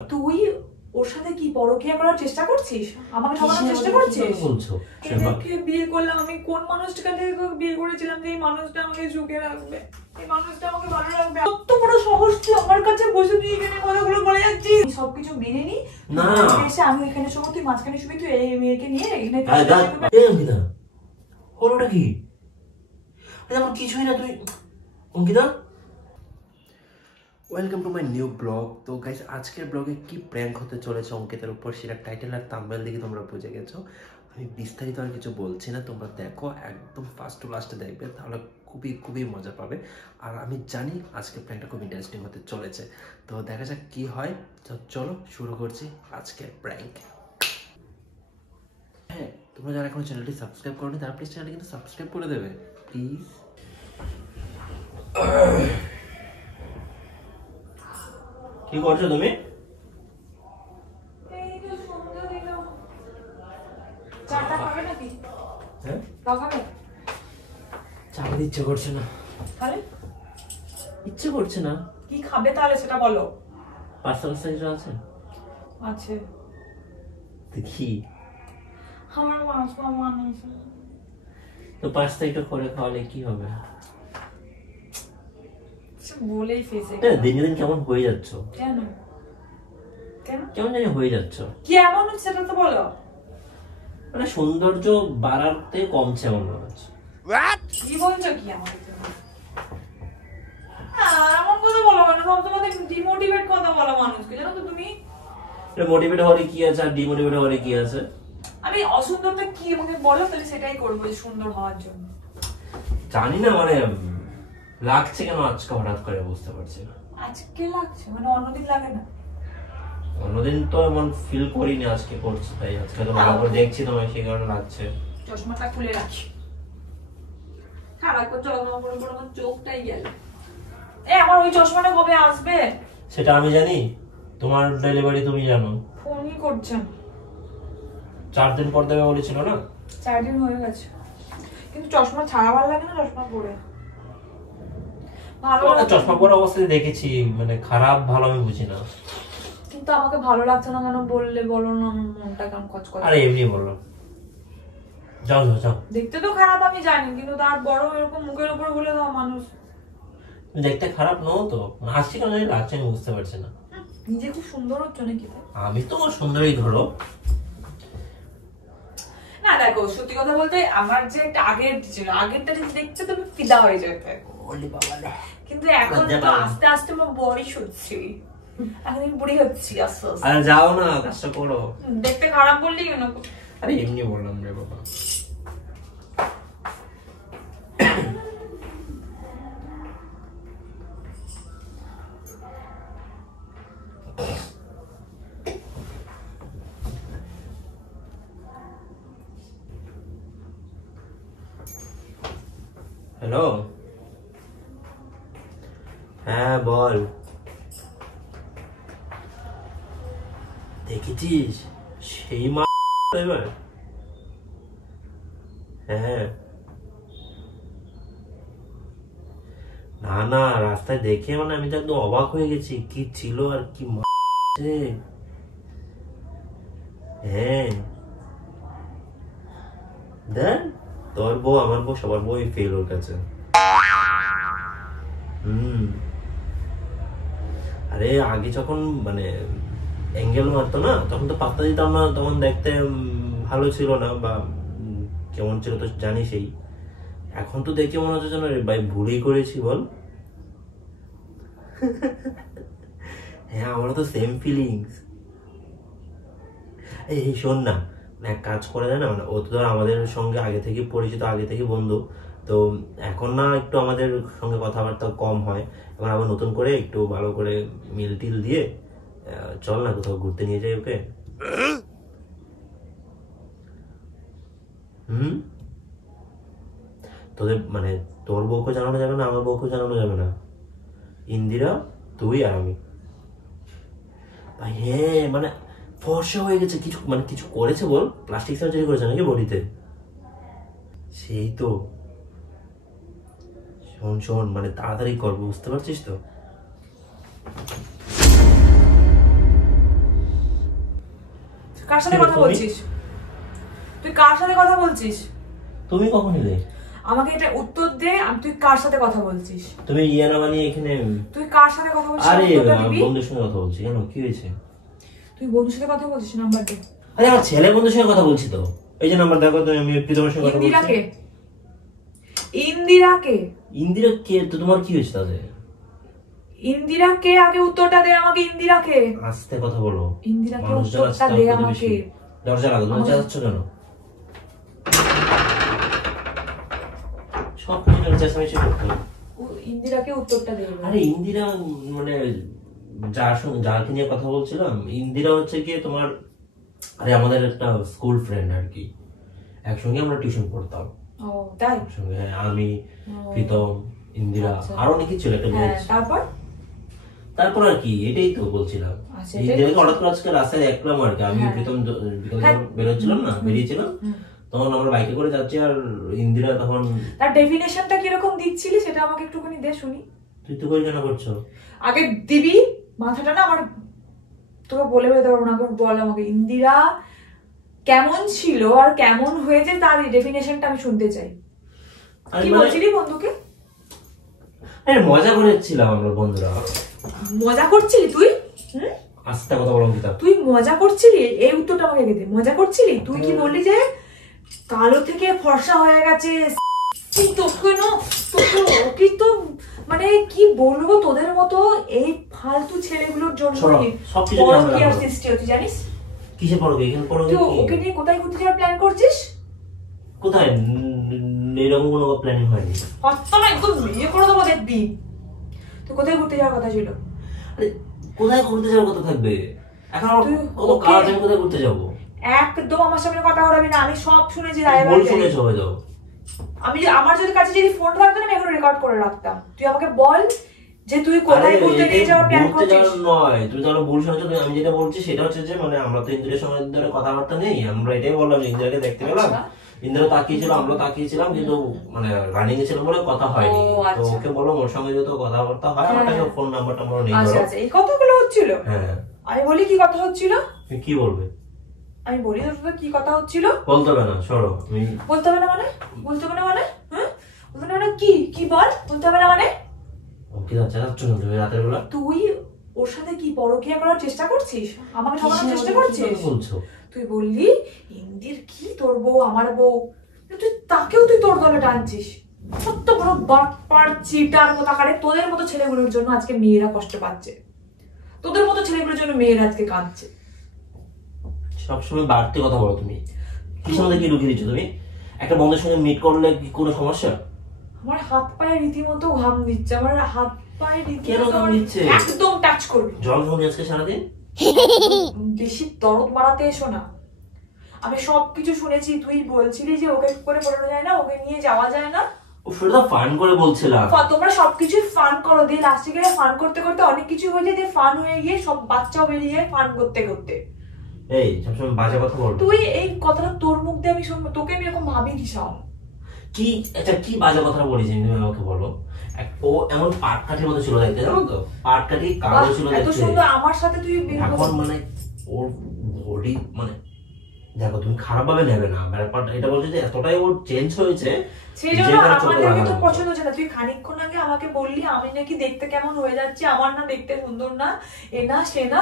তুই ওর সাথে কি পরকীয়া করার চেষ্টা করছিস? আমাকে ঠকানোর চেষ্টা করছিস? বলছো এটাকে বিয়ে করলাম আমি, কোন মানুষটাকে বিয়ে করেছিলাম যে এই মানুষটা আমাকে ঝুঁকে রাখবে, এই মানুষটা আমাকে ভালো রাখবে? কত বড় সাহস তুই আমার কাছে বসে তুই এখানে কথাগুলো বলে যাচ্ছিস? সবকিছু মেনে নি না, এসে আমি এখানে শোবো, তুই মাঝখানে শুবি, তুই এই মেয়েকে নিয়ে এখানে হলোটা কি? আমার কিছুই না। তুই Ankita, welcome to my new blog. তো গাইস, আজকের ব্লগে কি প্র্যাঙ্ক হতে চলেছে অঙ্কিতার উপর সেটা টাইটেল আর থাম্বনেল দেখে তোমরা বুঝে গেছো। আমি বিস্তারিত আর কিছু বলছি না, তোমরা দেখো, একদম ফার্স্ট টু লাস্টে দেখবে, তাহলে খুবই খুবই মজা পাবে। আর আমি জানি আজকের প্র্যাঙ্কটা খুব ইন্টারেস্টিং হতে চলেছে, তো দেখা যাক কি হয়। চলো শুরু করছি আজকের প্র্যাঙ্ক। হ্যাঁ, তোমরা যারা এখন চ্যানেলটি সাবস্ক্রাইব করোনি তারা প্লিজ চ্যানেলটি কিন্তু সাবস্ক্রাইব করে দেবে প্লিজ। কি করছো তুমি? চা খেতে ইচ্ছে করছে না। ইচ্ছে করছে না? কি খাবে তাহলে সেটা বলো। পার্সেল সাইজ আছে? আছে। দেখি। আমার মাছ মানুষ তো পাস্তা একটু করে খাওয়ালে কি হবে? বলেই ফেসে দিনে দিন কেমন হয়ে যাচ্ছ? কেন কেন কেমন জানি হয়ে যাচ্ছ। কেমন সেটা তো বলো। মানে সৌন্দর্য বাড়াতে কমছে মনে হচ্ছে। কি বলছো কি আমাকে? এমন কথা বলো না, সব তোমাদের ডিমোটিভেট কথা বলো মানুষকে, জানো তো তুমি? মোটিভেট হওয়ার কি আছে আর ডিমোটিভেট হওয়ার কি আছে? আমি অসুন্দরটা কি আমাকে বলো, তাহলে সেটাই করবো সুন্দর হওয়ার জন্য। জানি না, মানে লাগছে কেন আজকে হঠাৎ করে বুঝতে পারছি না। আজকে লাগছে মানে অন্যদিন লাগে না? অন্যদিন তো এমন ফিল করিনি, আজকে করছি, তাই আজকে তো ভালো করে দেখছি তোমায়, সেই কারণে লাগছে। চশমাটা খুলে রাখি, খারাপ করছো আমার চোখটাই গেল। আমার ওই চশমাটা কবে আসবে? সেটা আমি জানি, তোমার ডেলিভারি তুমি জানো। ফোনই করছেন। 4 দিন পর দেবে বলেছিল না? 4 দিন হয়ে গেছে, কিন্তু চশমা ছাড়া ভালো লাগে না, চশমা পরে ভালো লাগে। চশমা পরে অবস্থায় দেখেছি, মানে খারাপ ভালো আমি বুঝি না। কিন্তু আমাকে ভালো লাগছে না কেন বললে বলো না, আমার মনটা কেমন কচকচ। আরে এমনি বললো, যাও যাও যাও। দেখতে তো খারাপ আমি জানি, কিন্তু তার বড় এরকম মুখের উপর বলে দাও মানুষ। দেখতে খারাপ নও তো, হাসছি কেন লাগছে আমি বুঝতে পারছি না। নিজে খুব সুন্দর হচ্ছে নাকি? আমি তো সুন্দরই ধরো না। দেখো সত্যি কথা বলতে, আমার যে একটা আগের ছিল, আগেরটা যদি দেখছো তুমি ফিদা হয়ে যেতে। কিন্তু এখন তো আস্তে আস্তে আমার বড়ি সরছি, এখন আমি বুড়ি হচ্ছি আস্তে আস্তে। আরে যাও না, কাজটা করো। দেখতে খারাপ বললি কেন? আরে এমনি বললাম রে বাবা। হ্যালো, হ্যাঁ বল। দেখেছিস সেই মা এবার? হ্যাঁ না না, রাস্তায় দেখে মানে আমি তো একদম অবাক হয়ে গেছি, কি ছিল আর কি হ্যাঁ দেখ, তোর বউ আমার বউ সবার বই ফেল ওর কাছে। আরে আগে যখন মানে অ্যাঙ্গেল মারতো না, তখন তো পাত্তা দিতাম না, তখন দেখতে ভালো ছিল না, বা কেমন ছিল তো জানিসই। এখন তো দেখে মনে হচ্ছে যেন ভাই ভুলই করেছি বল। হ্যাঁ, আমারও তো সেম ফিলিংস। এই শোন না, এক কাজ করে দেয় না, মানে ও তো ধর আমাদের সঙ্গে আগে থেকে পরিচিত, আগে থেকে বন্ধু, তো এখন না একটু আমাদের সঙ্গে কথাবার্তা কম হয়, এখন আবার নতুন করে একটু ভালো করে মিল টিল দিয়ে চল না কোথাও ঘুরতে নিয়ে যাই ওকে। তোদের মানে তোর বউকে জানানো যাবে না, আমার বউকে জানানো যাবে না। ইন্দিরা, তুই আর আমি। ভাই হ্যাঁ, মানে ফর্সা হয়ে গেছে, কিছু মানে কিছু করেছে বল, প্লাস্টিক সার্জারি করেছে নাকি বডিতে? সেই তো। শোন শোন, মানে তাড়াতাড়ি করবো, বুঝতে পারছিস তো? কার সাথে কথা বলছিস? তুই কার সাথে কথা বলছিস? তুমি কখন এলে? আমাকে এটা উত্তর দে, তুই কার সাথে কথা বলছিস? তুমি ইয়ানা বানিয়ে এখানে তুই কার সাথে কথা বলছিস? আরে বন্ধুর সঙ্গে কথা বলছি। কেন, কি হয়েছে? তুই বন্ধুর সাথে কথা বলছিস? নাম্বার দে। আরে আমার ছেলে বন্ধুর সঙ্গে কথা বলছি তো। এই যে নাম্বার দেখো, তুমি আমি প্রীতমের সঙ্গে কথা বলছি। ইন্দিরাকে? ইন্দিরাকে? ইন্দিরা কে? তো তোমার কি হয়েছে তাতে? ইন্দিরাকে আগে উত্তরটা দে আমাকে। ইন্দিরাকে? আস্তে কথা বলো। ইন্দিরাকে উত্তরটা দে আমাকে। দরজা লাগো, তুমি চাচ্ছ কেন? সব কিছু চেঁচামেচি করতে হবে। ইন্দিরাকে উত্তরটা দে। আরে ইন্দিরা মানে যাকে নিয়ে কথা বলছিলাম, ইন্দিরা হচ্ছে কি তোমার, আরে আমাদের একটা স্কুল ফ্রেন্ড আর কি, একসঙ্গে আমরা টিউশন পড়তাম। ও তাই? একসঙ্গে, হ্যাঁ, আমি, প্রীতম, ইন্দিরা, আরো অনেকে ছিল একটা ব্যাচ। তারপর আর কি, এটাই তো বলছিলাম। ইন্দিরাকে হঠাৎ করে আজকে রাস্তায় দেখলাম আর কি, আমি প্রীতম বেরোচ্ছিলাম না, বেরিয়েছিলাম, তখন আমরা বাইকে করে যাচ্ছি, আর ইন্দিরা তখন। তার ডেফিনেশনটা কিরকম দিচ্ছিলি সেটা আমাকে একটুখানি দে শুনি। তুই তো কই কেন করছো? আগে দিবি, মাথাটা না আমার তোকে বলে বেরোতে পারবো না। বল আমাকে ইন্দিরা কেমন ছিল আর কেমন হয়েছে তার ডেফিনেশনটা আমি শুনতে চাই। কি বলছিলি বন্ধুকে? আরে মজা করেছিলাম আমরা বন্ধুরা। মজা করছিলি তুই? আস্তে কথা বলো অঙ্কিতা। তুই মজা করছিলি? এই উত্তরটা আমাকে দে। মজা করছিলি? তুই কি বললি যে কালো থেকে ফর্সা হয়ে গেছে? তোকে তো মানে কি বলবো, তোদের মতো এই ফালতু ছেলেগুলোর জন্য পরকীয়ার সৃষ্টি হচ্ছে, জানিস? কিসে পরকীয়া? এখানে পরকীয়া? তুই ওকে নিয়ে কোথায় ঘুরতে যাওয়ার প্ল্যান করছিস? কোথায়? এরকম কোনো প্ল্যানিং হয়নি। কত না একদম বিয়ে করে দেবো দেখবি। তুই কোথায় ঘুরতে যাওয়ার কথা ছিল? আরে কোথায় ঘুরতে যাওয়ার কথা থাকবে? এখন আমার কত কাজ, আমি কোথায় ঘুরতে যাবো? একদম আমার সামনে কথা বলবি না, আমি সব শুনেছি। বল শুনেছো হয়তো। আমি আমার যদি কাছে যদি ফোন থাকতো না, আমি এখন রেকর্ড করে রাখতাম। তুই আমাকে বল যে তুই কোথায় ঘুরতে নিয়ে যাওয়ার প্ল্যান করছিস? নয়, তুমি তাহলে ভুল শুনেছো। আমি যেটা বলছি সেটা হচ্ছে যে মানে আমরা তো ইন্দিরার সঙ্গে ধরে কথাবার্তা নেই, আমরা এটাই বললাম যে ইন্দিরাকে দেখতে পেলাম, ইন্দিরা তাকিয়েছিল, আমরা তাকিয়েছিলাম, কিন্তু মানে রানিং এ ছিল বলে কথা হয়নি। তো ওকে বললাম ওর সঙ্গে যেহেতু কথাবার্তা হয়, আমাকে ফোন নাম্বারটা আমরা নেই। আচ্ছা আচ্ছা, এই কথাগুলো হচ্ছিল। হ্যাঁ, আমি বলি কি কথা হচ্ছিল? তুমি কি বলবে? আমি বলি তোর কি কথা হচ্ছিল? বলতে হবে না, সরো। আমি বলতে হবে না মানে? বলতে হবে না মানে? হ্যাঁ, বলতে হবে না কি? কি বল? বলতে হবে না মানে? ওকে আচ্ছা যাচ্ছ না তুমি রাতের বেলা? তুই ওর সাথে কি পরকীয়া করার চেষ্টা করছিস? আমাকে ঠকানোর চেষ্টা করছিস? বলছো তুই বললি ইন্দির কি তোর বউ আমার বউ, তুই তাকেও তুই তোর দলে টানছিস। কত বড় বাটপার চিটার মতো আকারে। তোদের মতো ছেলেগুলোর জন্য আজকে মেয়েরা কষ্ট পাচ্ছে, তোদের মতো ছেলেগুলোর জন্য মেয়েরা আজকে কাঁদছে। সবসময় বাড়তি কথা বলো তুমি। কিসের মধ্যে কি লুকিয়ে দিচ্ছ তুমি? একটা বন্ধুর সঙ্গে মিট করলে কি কোনো সমস্যা? আমার হাত পায়ে রীতিমতো ঘাম দিচ্ছে। আমার হাত পায়ে কেন ঘাম দিচ্ছে? একদম টাচ করবি। জল খাওনি আজকে সারাদিন? বেশি দরদ মারাতে এসো না। আমি সবকিছু শুনেছি। তুই বলছিলি যে ওকে করে পড়ানো যায় না, ওকে নিয়ে যাওয়া যায় না। ও সেটা ফান করে বলছিলাম। তোমরা সবকিছু ফান করো, দিয়ে লাস্টে গিয়ে ফান করতে করতে অনেক কিছু হয়ে যায়, দিয়ে ফান হয়ে গিয়ে সব বাচ্চাও বেরিয়ে যায় ফান করতে করতে। এই সবসময় বাজে কথা বল। তুই এই কথাটা তোর মুখ দিয়ে আমি শুনবো? তোকে আমি এরকম ভাবিনি সব। কি এটা কি বাজে কথা বলেছি তুমি আমাকে বলো? ও এমন পাটকাঠির মতো ছিল দেখতে, জানো তো? পাটকাঠি কালো ছিল দেখতে। এত সুন্দর আমার সাথে তুই এখন মানে ওর বডি মানে দেখো, তুমি খারাপ ভাবে নেবে না ব্যাপারটা। এটা বলছে যে এতটাই ওর চেঞ্জ হয়েছে, সেই জন্য আমাদেরকে তো পছন্দ হচ্ছে না। তুই খানিকক্ষণ আগে আমাকে বললি আমি নাকি দেখতে কেমন হয়ে যাচ্ছে, আমার না দেখতে সুন্দর না, এ না সে না।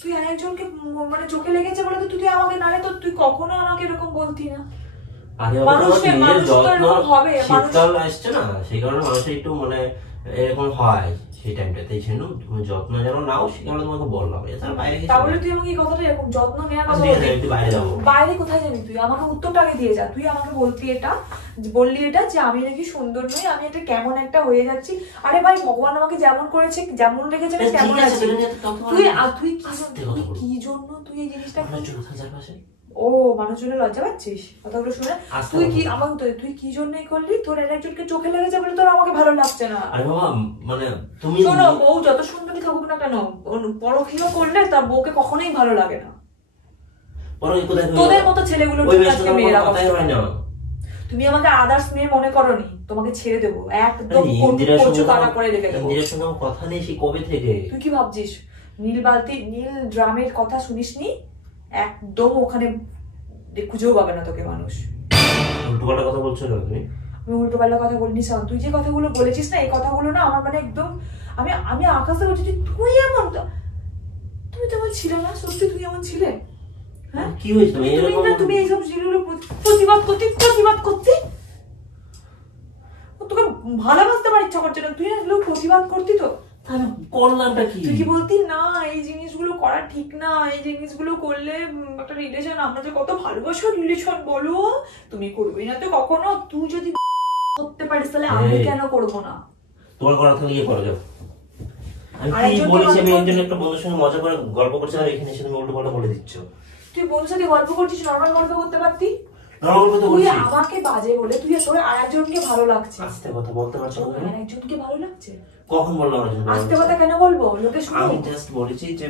তুই আরেকজনকে মানে চোখে লেগেছে বলে তুই আমাকে, নালে তো তুই কখনো আমাকে এরকম বলতি না। শীতকাল আসছে না, সেই কারণে মানুষের একটু মানে এরকম হয় সেই টাইমটাতে। এই জন্য তুমি যত্ন যেন নাও, সেই কারণে তোমাকে বললাম। এছাড়া বাইরে তাহলে তুই আমাকে এই কথাটা এরকম যত্ন নেওয়ার কথা বলবি? বাইরে যাবো। বাইরে কোথায় যাবি তুই? আমাকে উত্তরটা আগে দিয়ে যা। তুই আমাকে বললি এটা যে আমি নাকি সুন্দর নই, আমি এটা কেমন একটা হয়ে যাচ্ছি। আরে ভাই, ভগবান আমাকে যেমন করেছে, যেমন রেখেছে তেমন আছে। তুই কি জন্য তুই এই জিনিসটা? ও মানুষজনের লজ্জা পাচ্ছিস কথাগুলো শুনে? তুই কি আমাকে তুই কি জন্যই করলি? তোর একজনকে চোখে লেগেছে বলে তোর আমাকে ভালো লাগছে না? আরে বাবা মানে তুমি শোনো, বউ যত সুন্দরী থাকুক না কেন, পরকীয়া করলে তার বউকে কখনোই ভালো লাগে না। তোদের মতো ছেলেগুলোর জন্য আজকে মেয়েরা তুমি আমাকে আদার্স মেয়ে মনে করনি, তোমাকে ছেড়ে দেবো একদম কচু কাটা করে রেখে দেবো। ইন্দিরার সঙ্গে কথা নেই সেই কবে থেকে। তুই কি ভাবছিস নীল বালতি নীল ড্রামের কথা শুনিসনি? একদম ওখানে খুঁজেও পাবে না তোকে মানুষ। উল্টোপাল্টা কথা বলছো না তুমি? আমি উল্টোপাল্টা কথা বলিনি শোন, তুই যে কথাগুলো বলেছিস না এই কথাগুলো না আমার মানে একদম আমি আমি আকাশে বলছি তুই এমন, তুমি তো এমন ছিলে না, সত্যি তুই এমন ছিলে? হ্যাঁ কি হয়েছে তুমি এইসব জিনিসগুলো প্রতিবাদ করতে তোকে ভালোবাসতে আমার ইচ্ছা করছে না, তুই এগুলো প্রতিবাদ করতি তো করলামটা কি? তুই কি বলতি না এই জিনিসগুলো করা ঠিক না, এই জিনিসগুলো করলে একটা রিলেশন, আমরা যে কত ভালোবাসার রিলেশন বলো, তুমি করবে না তো কখনো, তুই যদি করতে পারিস তাহলে আমি কেন করবো না? তোমার করা থাকলে গিয়ে করো যাও। আমি কি বলেছি, আমি একজন একটা বন্ধুর সঙ্গে মজা করে গল্প করছি আর এখানে এসে তুমি উল্টোপাল্টা বলে দিচ্ছ। তুই বন্ধুর সাথে গল্প করছিস, নর্মাল গল্প করতে পারতি। তুই আমাকে বাজে বলে তুই তোর আরেকজনকে ভালো লাগছে। আস্তে কথা বলতে পারছো না? আরেকজনকে ভালো লাগছে কখন বললাম আরেকজন? আস্তে কথা কেন বলবো, লোকে শুনো। আমি জাস্ট বলেছি যে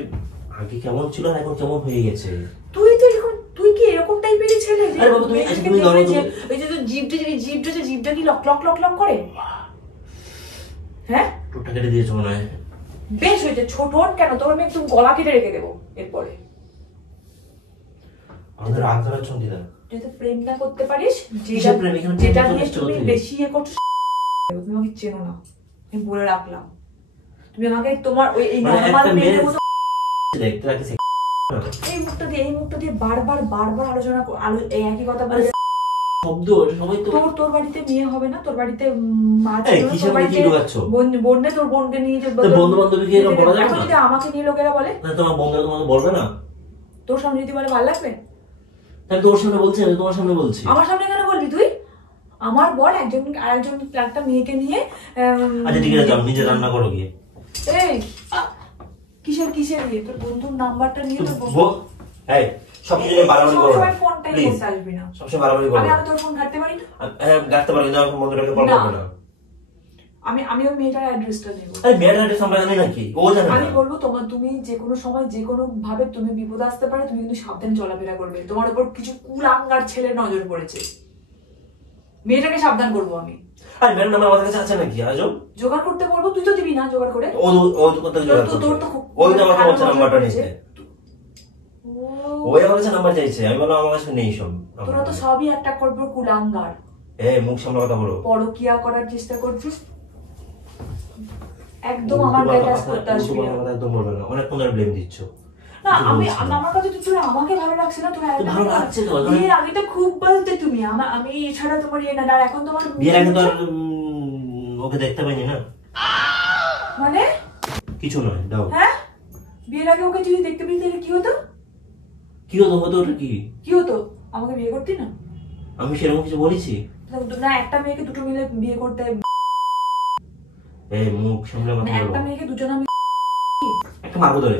আগে কেমন ছিল আর এখন কেমন হয়ে গেছে। তুই তো এখন তুই কি এরকম টাইপেরই ছেলে যে আরে বাবা তুমি ধরো ওই যে তোর জিভটা কি লক লক লক লক করে? হ্যাঁ টোটা কেটে দিয়েছো মনে হয়। বেশ হয়েছে, ছোট কেন তোর আমি একদম গলা কেটে রেখে দেবো এরপরে। আমাদের আকারের চন্ডিদা যদি প্রেম না করতে পারিস, যেটা নিয়ে তুমি বেশি ইয়ে করছো, তুমি আমাকে চেনো না, আমি বলে রাখলাম। তুমি আমাকে তোমার ওই এই নরমাল মেয়ের মতো দেখতে রাখি এই মুখটা দিয়ে বারবার আলোচনা এই একই কথা বলে শব্দ সবাই তো। তোর বাড়িতে মেয়ে হবে না, তোর বাড়িতে মা ছিল, তোর বাড়িতে বোন তোর বোনকে নিয়ে যে বন্ধু বান্ধবীকে এরকম বলা যাবে না? যদি আমাকে নিয়ে লোকেরা বলে না তোমার বন্ধুরা তোমাকে বলবে না? তোর সামনে যদি বলে ভালো লাগবে? তাহলে তোর সামনে বলছি, আমি তোমার সামনে বলছি। আমার সামনে কেন বলবি তুই? আমার বল আরেকজন একটা মেয়েকে নিয়ে আচ্ছা ঠিক আছে যাও নিজে রান্না করো গিয়ে। এই কিসের ইয়ে? তোর বন্ধুর নাম্বারটা নিয়ে তো এই সবকিছু বাড়াবাড়ি করো না, ফোনটাই করতে আসবি না, সবসময় বাড়াবাড়ি করো না। আমি তোর ফোন ঘাটতে পারি না? হ্যাঁ ঘাটতে পারি, কিন্তু এখন বন্ধুটাকে কল করবে না। আমি ওই মেয়েটার অ্যাড্রেসটা নেব। আরে মেয়েটার অ্যাড্রেস আমরা জানি নাকি? ও জানে না। আমি বলবো তুমি যে কোনো সময় যে কোনো ভাবে তুমি বিপদ আসতে পারে, তুমি কিন্তু সাবধানে চলাফেরা করবে। তোমার উপর কিছু কুলাঙ্গার ছেলের নজর পড়েছে, মেয়েটাকে সাবধান করবো আমি। আরে মেয়েটার নাম্বার আমাদের কাছে আছে নাকি? আজব জোগাড় করতে বলবো, তুই তো দিবি না জোগাড় করে। ও তো কোথা থেকে জোগাড় করবে? তোর তো ওই তো আমার কাছে নাম্বারটা নিয়েছে, ওই আমার কাছে নাম্বার চাইছে। আমি বললাম আমার কাছে নেই সব। তোরা তো সবই একটা করবো কুলাঙ্গার। মুখ সামনে কথা বলো। পরকিয়া করার চেষ্টা করছিস, একদম আমার গায়ে টাচ করতে আসবি না। একদম বলবে না, অনেক কোন ব্লেম দিচ্ছ। না আমার কাছে তো তুই আমাকে ভালো লাগছে না, তোমার ভালো লাগছে তো। বিয়ের আগে তো খুব বলতে তুমি আমি এছাড়া তোমার ইয়ে না, আর এখন তোমার বিয়ের আগে তো ওকে দেখতে পাইনি না। মানে কিছু নয় দাও। হ্যাঁ বিয়ের আগে ওকে যদি দেখতে পেলি তাহলে কি হতো? হতো ওটা কি হতো? আমাকে বিয়ে করতি না? আমি সেরকম কিছু বলেছি না? একটা মেয়েকে দুটো মিলে বিয়ে করতে, মুখ সামনে কথা বলো। একটা মেয়েকে দুজন আমি একটা মারবো ধরে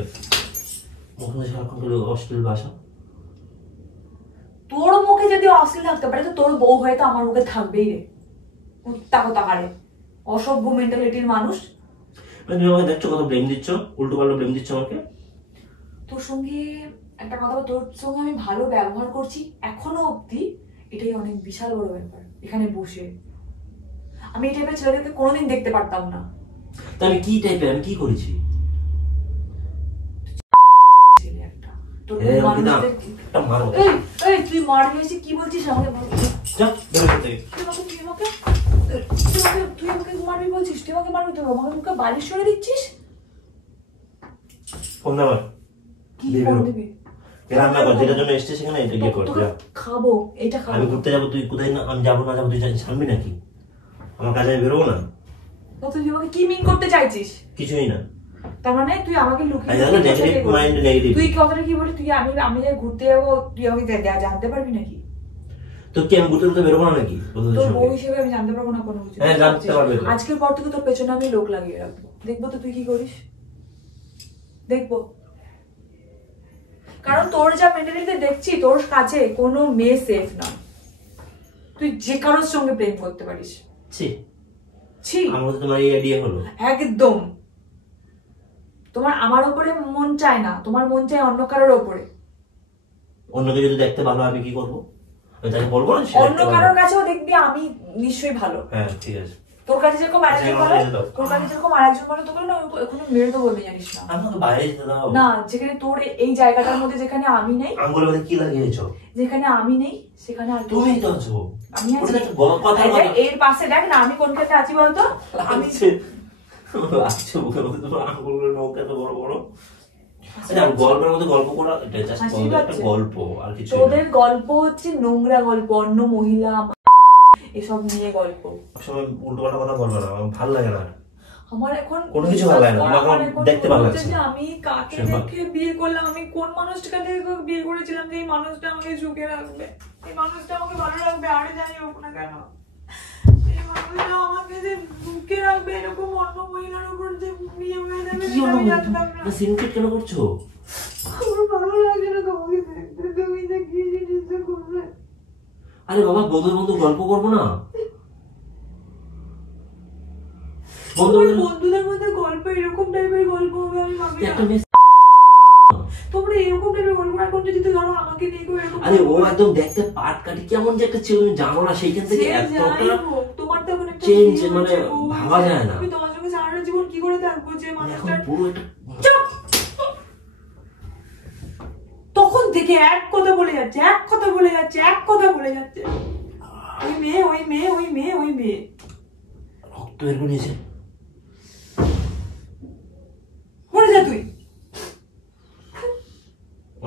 মুখ সারাক্ষণ করে অশ্লীল ভাষা। তোর মুখে যদি অশ্লীল থাকতে পারে তো তোর বউ হয়তো আমার মুখে থাকবেই রে, কুত্তা কোথাকারে অসভ্য মেন্টালিটির মানুষ। তুমি আমাকে দেখছো কত ব্লেম দিচ্ছ, উল্টো পাল্টা ব্লেম দিচ্ছ আমাকে। তোর সঙ্গে একটা কথা, তোর সঙ্গে আমি ভালো ব্যবহার করছি এখনো অব্দি, এটাই অনেক বিশাল বড় ব্যাপার। এখানে বসে আমি এই টাইপের ছেলেদেরকে কোনোদিন দেখতে পারতাম না। তা আমি কি টাইপের, আমি কি করেছি? তুই মারবি এসে কি বলছিস আমাকে? তুই আমাকে মারবি বলছিস? তুই আমাকে মারবি? তুই আমাকে মুখে বালিশ সরে দিচ্ছিস? ফোন নাম্বার কি ফোন দিবি? রান্না কর, যেটার জন্য এসেছিস সেখানে এটা গিয়ে কর। খাবো, এটা খাবো। আমি ঘুরতে যাবো, তুই কোথায়? না আমি যাবো না যাবো তুই ছাড়বি নাকি? আমার কাজে আমি বেরোবো না? তুই আমাকে কি মিন করতে চাইছিস? কিছুই না। তার মানে তুই আমাকে লুকিয়ে তুই কথাটা কি বলি? তুই আমি ঘুরতে যাবো, তুই আমাকে জানতে পারবি নাকি? তো কি আমি ঘুরতে ঘুরতে বেরোবো না নাকি? তোর বউ হিসেবে আমি জানতে পারবো না কোনো কিছু? হ্যাঁ জানতে পারবে। আজকের পর থেকে তোর পেছনে আমি লোক লাগিয়ে রাখবো, দেখবো তো তুই কি করিস, দেখবো। কারণ তোর যা মেন্টালিটি দেখছি, তোর কাছে কোনো মেয়ে সেফ না। তুই যে কারোর সঙ্গে প্রেম করতে পারিস। আমার তোমার এই আইডিয়া হলো একদম। তোমার আমার উপরে মন চায় না, তোমার মন চায় অন্য কারোর উপরে। অন্যকে যদি দেখতে ভালো আমি কি করবো? আমি তাকে বলবো না অন্য কারোর কাছেও দেখবি আমি নিশ্চয়ই ভালো। হ্যাঁ ঠিক আছে। তোর কাছে যেরকম আরেকজন বলো তোকে না এখনো মেরে দেবো আমি, জানিস না? আমাকে বাইরে যেতে দাও না, যেখানে তোর এই জায়গাটার মধ্যে যেখানে আমি নেই, আঙ্গুলের মধ্যে কি লাগিয়েছো? যেখানে আমি নেই সেখানে আর তুমি তো আছো। আমি আছি। ওটা একটা গল্প কথার কথা। এর পাশে দেখ না আমি কোনখানে আছি বলতো? আমি লাগছে বুকের মধ্যে তোমার আঙ্গুলের নৌকা এত বড় বড়। আচ্ছা গল্পের মধ্যে গল্প করা এটা জাস্ট একটা গল্প, আর কিছু না। তোদের গল্প হচ্ছে নোংরা গল্প, অন্য মহিলা এসব নিয়ে গল্প। সবাই উল্টোপাল্টা কথা বলবে না, আমার ভালো লাগে না। আমার এখন কোনো কিছু ভালো লাগে না, আমার দেখতে ভালো লাগছে যে আমি কাকে দেখে বিয়ে করলাম, আমি কোন মানুষটাকে দেখে বিয়ে করেছিলাম যে এই মানুষটা আমাকে ঝুঁকে রাখবে, এই মানুষটা আমাকে ভালো রাখবে, আর যাই হোক না কেন এই মানুষটা আমাকে যে ঝুঁকে রাখবে, এরকম অন্য মহিলার উপর যে বিয়ে হয়ে যাবে আমি জানতাম না। সিনক্রেট কেন করছো? আমার ভালো লাগে না তোমাকে দেখতে, তুমি যে কি জিনিসটা করবে। আরে বাবা বন্ধুর বন্ধু গল্প করবো না? বন্ধুদের মধ্যে গল্প এরকম টাইপের গল্প হবে আমি ভাবি না। তোমরা এরকম টাইপের গল্প এখন যদি তুই ধরো আমাকে নিয়ে কেউ এরকম, আরে ও একদম দেখতে পাট কাটি কেমন যে একটা ছিল তুমি জানো না, সেইখান থেকে এতটা তোমার তো এখন একটা চেঞ্জ মানে ভাবা যায় না। আমি তোমার সঙ্গে সারা জীবন কি করে থাকবো যে মানুষটা পুরো একটা তখন থেকে এক কথা বলে যাচ্ছে, এক কথা বলে যাচ্ছে, এক কথা বলে যাচ্ছে, ওই মেয়ে ওই মেয়ে ওই মেয়ে ওই মেয়ে। রক্ত বের করে নিয়েছে। মরে যা তুই।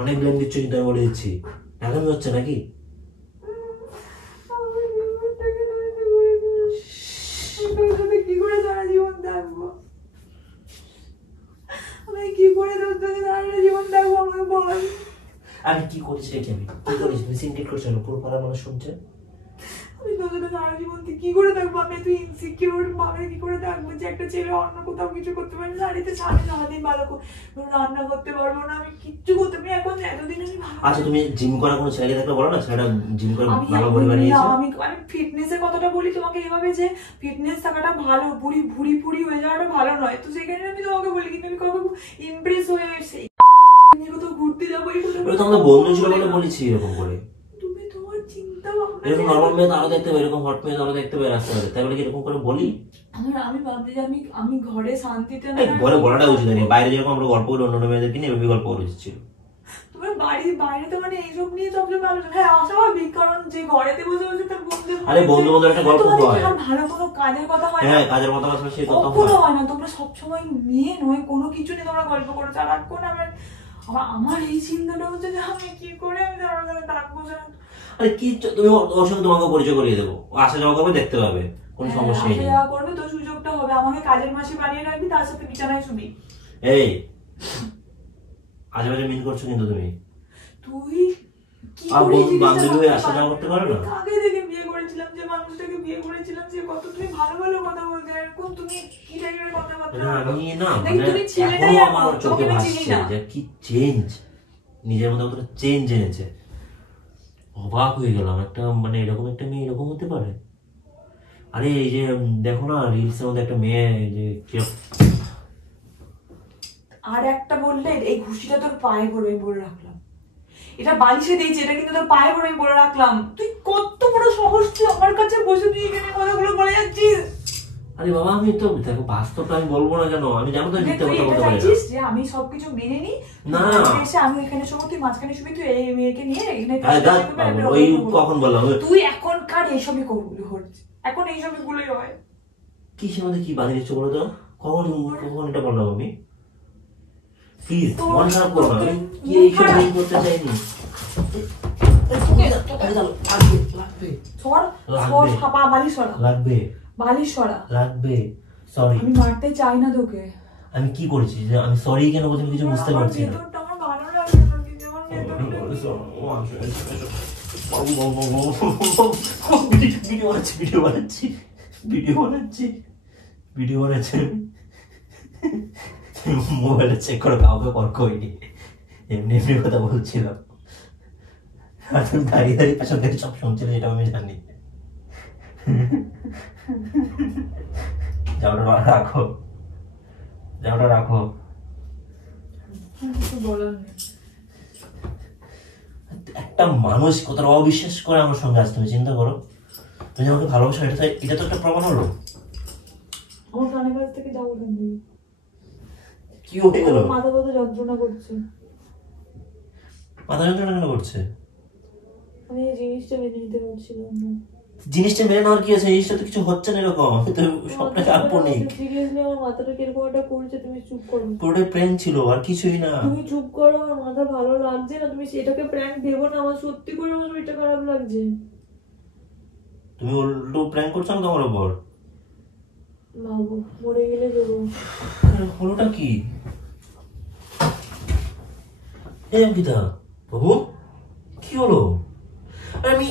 অনেক ব্লেম দিচ্ছ কিন্তু আমি বলে দিচ্ছি, এখনই হচ্ছে নাকি? কি করে সারা জীবন থাকবো আমি, কি করে তোর সাথে সারা জীবন থাকবো আমাকে বল। আমি কি করেছি রে? আমি কি করেছি? তুমি সিনক্রেট করছো না, পুরো পাড়ার মানুষ শুনছে। আমি তোর সাথে সারা জীবন কি করে থাকবো? আমি তুই ইনসিকিউর ভাবে কি করে থাকবো যে একটা ছেলে অন্য কোথাও কিছু করতে পারে না, বাড়িতে সারা সারাদিন ভালো রান্না করতে পারবো না, আমি কিচ্ছু করতে পারি এখন এতদিন আমি ভালো। আচ্ছা তুমি জিম করা কোনো ছেলেকে দেখলে বলো না ছেলেটা জিম করে ভালো বডি বানিয়েছে? আমি ফিটনেসের কথাটা বলি তোমাকে এভাবে যে ফিটনেস থাকাটা ভালো, ভুড়ি ভুড়ি ভুড়ি হয়ে যাওয়াটা ভালো নয়, তো সেখানে আমি তোমাকে বলি, কিন্তু আমি কবে ইমপ্রেস হয়ে সেই কোথাও ঘুরতে যাবো তোমাকে বন্ধু ছিল বলে বলেছি এরকম করে। তুমি তোমার চিন্তা ভাবনা এরকম নরমাল মেয়ে তো আরো দেখতে পাবে, এরকম হট মেয়ে তো আরো দেখতে পাবে রাস্তায়, তাই বলে কি এরকম করে বলি? আমি ভাবছি যে আমি ঘরে শান্তিতে ঘরে বলাটা উচিত নেই, বাইরে যেরকম আমরা গল্প করি অন্য মেয়েদেরকে নিয়ে এভাবে গল্প করা উচিত ছিল। তোমার বাইরে তো মানে এইসব নিয়ে সবচেয়ে ভালো, হ্যাঁ অস্বাভাবিক, কারণ যে ঘরেতে বসে বসে তার বন্ধু, আরে বন্ধু একটা গল্প হয়, ভালো কোনো কাজের কথা হয় না। হ্যাঁ কাজের কথা বলছো সেই কথা হয় না, তোমরা সবসময় মেয়ে নয় কোনো কিছু নিয়ে তোমরা গল্প করো সারাক্ষণ। আমার এই চিন্তাটা হচ্ছে যে আমি কি করে আমি তোমার সাথে থাকবো। আরে কি তুমি ওর সঙ্গে তোমাকে পরিচয় করিয়ে দেবো, ও আসা যাওয়া করবে দেখতে পাবে, কোনো সমস্যা নেই। আসা করবে তো সুযোগটা হবে, আমাকে কাজের মাসি বানিয়ে রাখবি, তার সাথে বিছানায় শুবি। এই আজেবাজে মিন করছো কিন্তু তুমি। তুই কি বান্ধবী হয়ে আসা যাওয়া করতে পারো না? কাকে দেখে বিয়ে করেছিলাম, যে মানুষটাকে বিয়ে করেছিলাম, যে কত তুমি ভালো ভালো কথা বলতে, এরকম তুমি কি টাইপের কথাবার্তা? আমি না মানে এখনো আমার চোখে ভাসছে যে কি চেঞ্জ, নিজের মধ্যে কতটা চেঞ্জ এনেছে। অবাক হয়ে গেলাম, একটা মানে এরকম একটা মেয়ে এরকম হতে পারে। আরে এই যে দেখো না রিলস এর মধ্যে একটা মেয়ে যে আর একটা বললে এই ঘুষিটা তোর পায়ে পড়বে, আমি বলে রাখলাম। এটা বালিশে দিয়েছি, এটা কিন্তু তোর পায়ে পড়বে, আমি বলে রাখলাম। তুই কত বড় সাহস, তুই আমার কাছে বসে তুই এখানে কথাগুলো বলে যাচ্ছিস। আরে বাবা আমি তো দেখো বাস্তবটা আমি বলবো না কেন, আমি জানো তো মিথ্যে কথা বলতে পারি না। যে আমি সবকিছু মেনে নি না এসে আমি এখানে শুবো, তুই মাঝখানে শুবি, তুই এই মেয়েকে নিয়ে এখানে ওই কখন বললাম? তুই এখনকার এইসবই করবি, এখন এইসবই গুলোই হয়। কিসের মধ্যে কি বানিয়ে দিচ্ছ বলো তো? কখন কখন এটা বললাম আমি? প্লিজ মন খারাপ করো না, আমি কি এইসব মিন করতে চাইনি। লাগবে সরি, আমি মারতে চাই না তোকে। আমি কি করেছি যে আমি সরি কেন বলছি কিছু বুঝতে পারছি না। ভিডিও বানাচ্ছি মোবাইলে চেক করে কাউকে কল করিনি, এমনি এমনি কথা বলছিলাম। তুমি দাঁড়িয়ে দাঁড়িয়ে পেছন থেকে সব শুনছিলে, এটা আমি জানি। যাওটা রাখো, যাওটা রাখো। একটা মানুষ কতটা অবিশ্বাস করে আমার সঙ্গে আসতে হবে চিন্তা করো। তুমি আমাকে ভালোবাসো, এটা তো একটা প্রমাণ হলো। আমার কানের কাছ থেকে যাবো ওখান থেকে। কি হয়ে গেল? মাথা ব্যথা যন্ত্রণা করছে। মাথা যন্ত্রণা কেন করছে? আমি এই জিনিসটা মেনে নিতে পারছিলাম না। জিনিসটা মেনে নেওয়ার কি আছে? জিনিসটা তো কিছু হচ্ছে না এরকম, আমি তো সবটা কাল্পনিক। সিরিয়াসলি আমার মাথাটা কিরকম একটা করছে, তুমি চুপ করো। পুরোটাই প্র্যাঙ্ক ছিল আর কিছুই না। তুমি চুপ করো, আমার মাথা ভালো লাগছে না, তুমি সেটাকে প্র্যাঙ্ক ভেবো না, আমার সত্যি করে আমার শরীরটা খারাপ লাগছে। তুমি উল্টো প্র্যাঙ্ক করছো না তোমার উপর? বাবু মরে গেলে দেবো। হলোটা কি? এই অঙ্কিতা বাবু কি হলো? আমি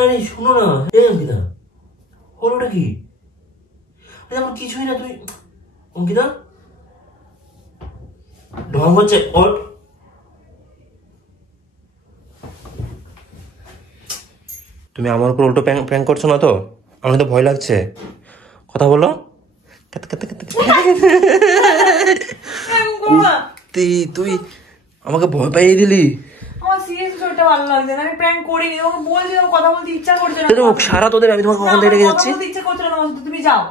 আরে শোনো না, এই অঙ্কিতা হলোটা কি? আরে আমার কিছুই না, তুই অঙ্কিতা ঢং হচ্ছে ওর। তুমি আমার উপর উল্টো প্র্যাঙ্ক করছো না তো? আমার তো ভয় লাগছে, কথা বলো। তুই আমাকে ভয় পাইয়ে দিলি। আমার সিরিয়াসলি শরীরটা ভালো লাগছে না, আমি প্র্যাঙ্ক করিনি, তোমাকে বলছি, কথা বলতে ইচ্ছা করছে না। সারা তোদের আমি তোমাকে কখন থেকে রেখে যাচ্ছি। কথা বলতে ইচ্ছা করছে না, তুমি যাও।